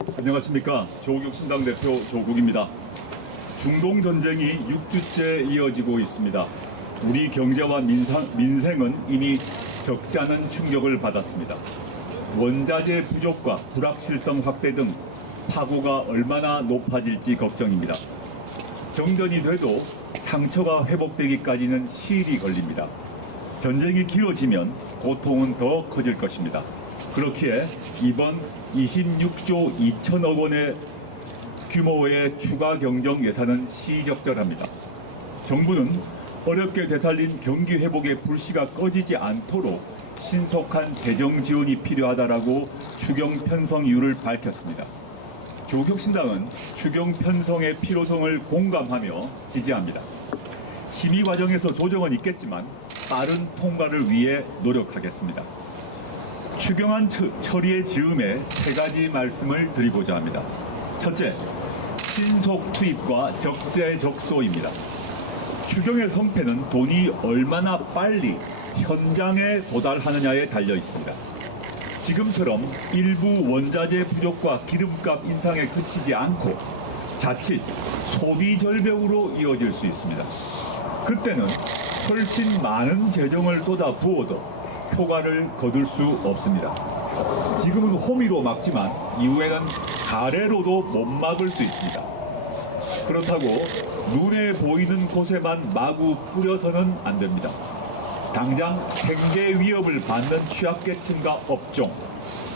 안녕하십니까. 조국혁신당 대표 조국입니다. 중동 전쟁이 6주째 이어지고 있습니다. 우리 경제와 민생은 이미 적잖은 충격을 받았습니다. 원자재 부족과 불확실성 확대 등 파고가 얼마나 높아질지 걱정입니다. 정전이 돼도 상처가 회복되기까지는 시일이 걸립니다. 전쟁이 길어지면 고통은 더 커질 것입니다. 그렇기에 이번 26조 2천억 원의 규모의 추가 경정 예산은 시적절합니다. 정부는 어렵게 되살린 경기 회복의 불씨가 꺼지지 않도록 신속한 재정 지원이 필요하다라고 추경 편성 이유를 밝혔습니다. 조국혁신당은 추경 편성의 필요성을 공감하며 지지합니다. 심의 과정에서 조정은 있겠지만 빠른 통과를 위해 노력하겠습니다. 추경안 처리의 즈음에 세 가지 말씀을 드리고자 합니다. 첫째, 신속 투입과 적재적소입니다. 추경의 성패는 돈이 얼마나 빨리 현장에 도달하느냐에 달려 있습니다. 지금처럼 일부 원자재 부족과 기름값 인상에 그치지 않고 자칫 소비 절벽으로 이어질 수 있습니다. 그때는 훨씬 많은 재정을 쏟아 부어도 효과를 거둘 수 없습니다. 지금은 호미로 막지만 이후에는 가래로도 못 막을 수 있습니다. 그렇다고 눈에 보이는 곳에만 마구 뿌려서는 안 됩니다. 당장 생계 위협을 받는 취약계층과 업종,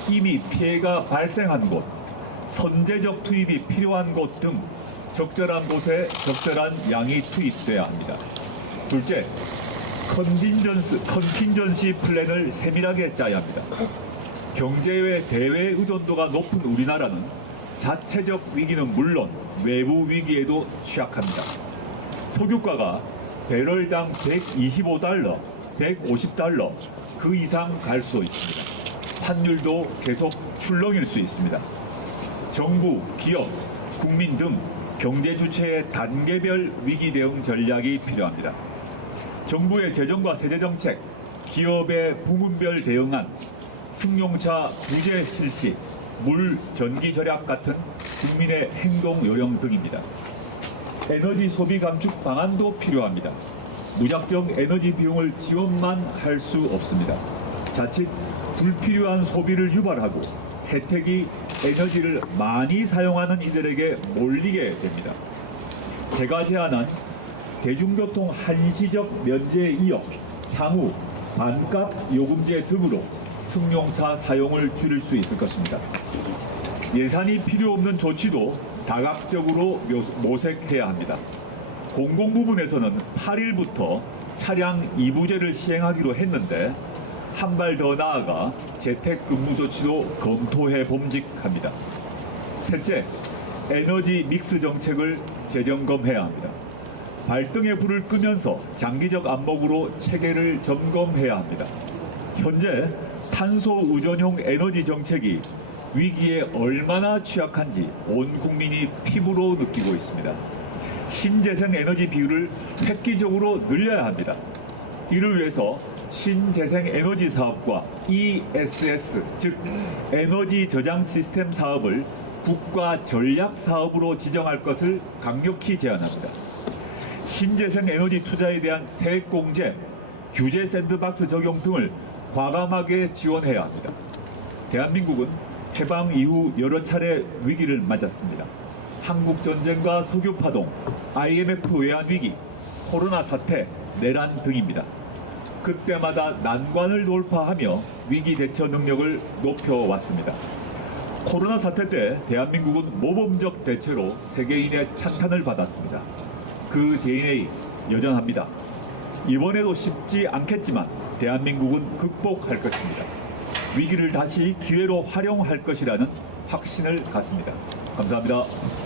이미 피해가 발생한 곳, 선제적 투입이 필요한 곳 등 적절한 곳에 적절한 양이 투입돼야 합니다. 둘째, 컨틴전시 플랜을 세밀하게 짜야 합니다. 경제의 대외 의존도가 높은 우리나라는 자체적 위기는 물론 외부 위기에도 취약합니다. 석유가가 배럴당 125달러, 150달러 그 이상 갈 수 있습니다. 환율도 계속 출렁일 수 있습니다. 정부, 기업, 국민 등 경제 주체의 단계별 위기 대응 전략이 필요합니다. 정부의 재정과 세제 정책, 기업의 부문별 대응안, 승용차 규제 실시, 물, 전기 절약 같은 국민의 행동 요령 등입니다. 에너지 소비 감축 방안도 필요합니다. 무작정 에너지 비용을 지원만 할 수 없습니다. 자칫 불필요한 소비를 유발하고 혜택이 에너지를 많이 사용하는 이들에게 몰리게 됩니다. 제가 제안한 대중교통 한시적 면제에 이어 향후 반값 요금제 등으로 승용차 사용을 줄일 수 있을 것입니다. 예산이 필요 없는 조치도 다각적으로 모색해야 합니다. 공공부문에서는 8일부터 차량 2부제를 시행하기로 했는데 한 발 더 나아가 재택근무 조치도 검토해 봄직합니다. 셋째, 에너지 믹스 정책을 재점검해야 합니다. 발등에 불을 끄면서 장기적 안목으로 체계를 점검해야 합니다. 현재 탄소 의존형 에너지 정책이 위기에 얼마나 취약한지 온 국민이 피부로 느끼고 있습니다. 신재생 에너지 비율을 획기적으로 늘려야 합니다. 이를 위해서 신재생 에너지 사업과 ESS, 즉 에너지 저장 시스템 사업을 국가 전략 사업으로 지정할 것을 강력히 제안합니다. 신재생 에너지 투자에 대한 세액 공제, 규제 샌드박스 적용 등을 과감하게 지원해야 합니다. 대한민국은 해방 이후 여러 차례 위기를 맞았습니다. 한국 전쟁과 석유 파동, IMF 외환 위기, 코로나 사태, 내란 등입니다. 그때마다 난관을 돌파하며 위기 대처 능력을 높여왔습니다. 코로나 사태 때 대한민국은 모범적 대처로 세계인의 찬탄을 받았습니다. 그 DNA 여전합니다. 이번에도 쉽지 않겠지만 대한민국은 극복할 것입니다. 위기를 다시 기회로 활용할 것이라는 확신을 갖습니다. 감사합니다.